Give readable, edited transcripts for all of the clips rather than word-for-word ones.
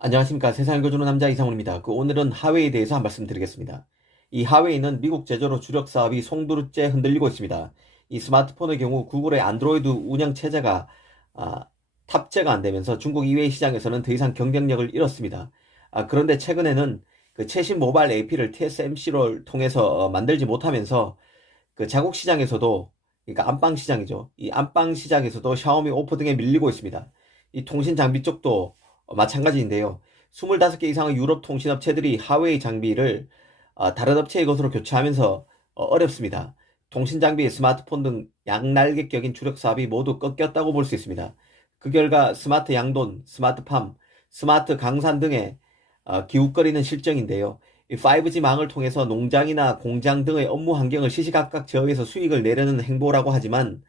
안녕하십니까. 세상을 읽어주는 남자 이상훈입니다. 오늘은 하웨이에 대해서 한 말씀 드리겠습니다. 이 하웨이는 미국 제조로 주력 사업이 송두리째 흔들리고 있습니다. 이 스마트폰의 경우 구글의 안드로이드 운영 체제가 아, 탑재가 안 되면서 중국 이외의 시장에서는 더 이상 경쟁력을 잃었습니다. 그런데 최근에는 그 최신 모바일 AP를 TSMC를 통해서 만들지 못하면서 그 자국 시장에서도, 그러니까 안방 시장이죠. 이 안방 시장에서도 샤오미, 오포 등에 밀리고 있습니다. 이 통신 장비 쪽도 마찬가지인데요. 25개 이상의 유럽 통신업체들이 하웨이 장비를 다른 업체의 것으로 교체하면서 어렵습니다. 통신 장비, 스마트폰 등 양날개격인 주력 사업이 모두 꺾였다고 볼 수 있습니다. 그 결과 스마트 양돈, 스마트팜, 스마트 강산 등의 기웃거리는 실정인데요. 이 5G 망을 통해서 농장이나 공장 등의 업무 환경을 시시각각 제어해서 수익을 내려는 행보라고 하지만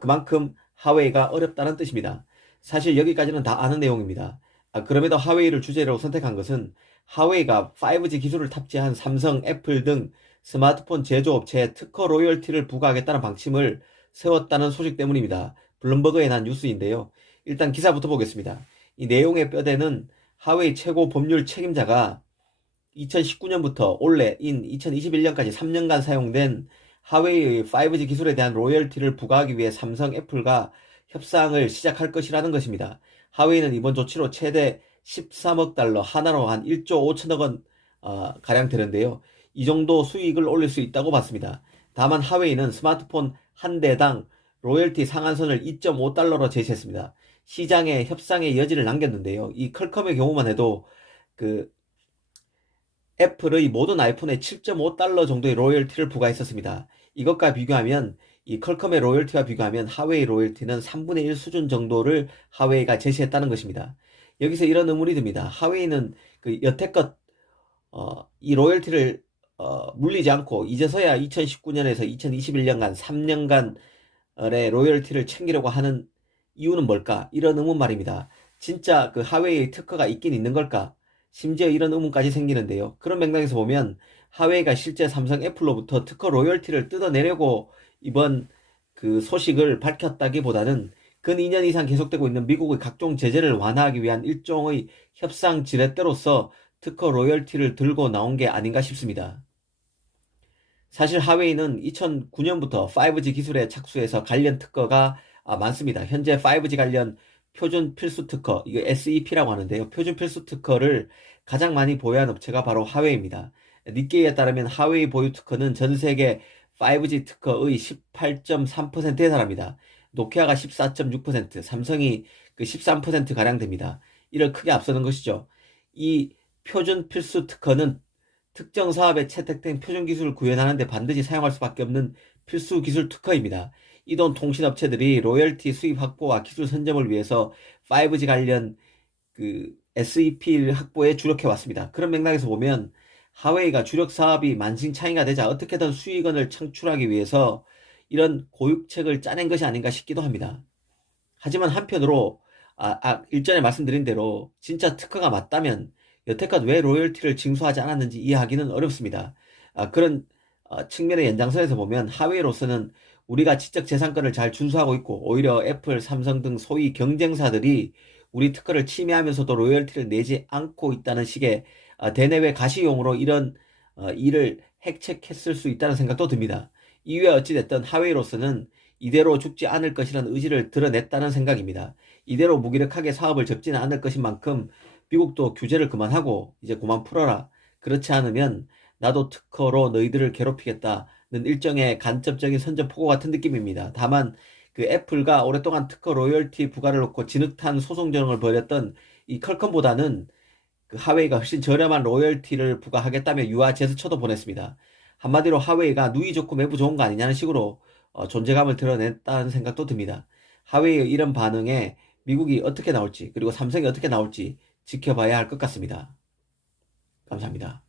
그만큼 하웨이가 어렵다는 뜻입니다. 사실 여기까지는 다 아는 내용입니다. 그럼에도 하웨이를 주제로 선택한 것은 하웨이가 5G 기술을 탑재한 삼성, 애플 등 스마트폰 제조업체에 특허 로열티를 부과하겠다는 방침을 세웠다는 소식 때문입니다. 블룸버그에 난 뉴스인데요. 일단 기사부터 보겠습니다. 이 내용의 뼈대는 하웨이 최고 법률 책임자가 2019년부터 올해인 2021년까지 3년간 사용된 하웨이의 5G 기술에 대한 로열티를 부과하기 위해 삼성, 애플과 협상을 시작할 것이라는 것입니다. 하웨이는 이번 조치로 최대 13억 달러, 하나로 한 1조 5천억 원 가량 되는데요. 이 정도 수익을 올릴 수 있다고 봤습니다. 다만 하웨이는 스마트폰 한 대당 로열티 상한선을 2.5달러로 제시했습니다. 시장에 협상의 여지를 남겼는데요. 이 퀄컴의 경우만 해도 그 애플의 모든 아이폰에 7.5달러 정도의 로열티를 부과했었습니다. 이것과 비교하면 이 퀄컴의 로열티와 비교하면 하웨이 로열티는 3분의 1 수준 정도를 하웨이가 제시했다는 것입니다. 여기서 이런 의문이 듭니다. 하웨이는 그 여태껏 이 로열티를 물리지 않고 이제서야 2019년에서 2021년간 3년간의 로열티를 챙기려고 하는 이유는 뭘까? 이런 의문 말입니다. 진짜 그 하웨이의 특허가 있긴 있는 걸까? 심지어 이런 의문까지 생기는데요. 그런 맥락에서 보면 하웨이가 실제 삼성, 애플로부터 특허 로열티를 뜯어내려고 이번 그 소식을 밝혔다기보다는 근 2년 이상 계속되고 있는 미국의 각종 제재를 완화하기 위한 일종의 협상 지렛대로서 특허 로열티를 들고 나온 게 아닌가 싶습니다. 사실 하웨이는 2009년부터 5G 기술에 착수해서 관련 특허가 많습니다. 현재 5G 관련 표준 필수 특허, 이거 SEP라고 하는데요. 표준 필수 특허를 가장 많이 보유한 업체가 바로 하웨이입니다. 니케이에 따르면 하웨이 보유 특허는 전 세계 5G 특허의 18.3%에 달합니다. 노키아가 14.6%, 삼성이 그 13%가량 됩니다. 이를 크게 앞서는 것이죠. 이 표준 필수 특허는 특정 사업에 채택된 표준 기술을 구현하는 데 반드시 사용할 수밖에 없는 필수 기술 특허입니다. 이돈 통신업체들이 로열티 수입 확보와 기술 선점을 위해서 5G 관련 그 SEP 확보에 주력해 왔습니다. 그런 맥락에서 보면 하웨이가 주력 사업이 만신창이가 되자 어떻게든 수익원을 창출하기 위해서 이런 고육책을 짜낸 것이 아닌가 싶기도 합니다. 하지만 한편으로 일전에 말씀드린 대로 진짜 특허가 맞다면 여태껏 왜 로열티를 징수하지 않았는지 이해하기는 어렵습니다. 그런 측면의 연장선에서 보면 하웨이로서는 우리가 지적재산권을 잘 준수하고 있고 오히려 애플, 삼성 등 소위 경쟁사들이 우리 특허를 침해하면서도 로열티를 내지 않고 있다는 식의 대내외 가시용으로 이런 일을 핵책했을 수 있다는 생각도 듭니다. 이후에 어찌됐든 하웨이로서는 이대로 죽지 않을 것이라는 의지를 드러냈다는 생각입니다. 이대로 무기력하게 사업을 접지는 않을 것인 만큼 미국도 규제를 그만하고 이제 그만 풀어라. 그렇지 않으면 나도 특허로 너희들을 괴롭히겠다는 일정의 간접적인 선전포고 같은 느낌입니다. 다만 그 애플과 오랫동안 특허 로열티 부과를 놓고 진흙탕 소송 전형을 벌였던 이 퀄컴보다는 그 하웨이가 훨씬 저렴한 로열티를 부과하겠다며 유아 제스처도 보냈습니다. 한마디로 하웨이가 누이 좋고 매부 좋은 거 아니냐는 식으로 존재감을 드러냈다는 생각도 듭니다. 하웨이의 이런 반응에 미국이 어떻게 나올지 그리고 삼성이 어떻게 나올지 지켜봐야 할 것 같습니다. 감사합니다.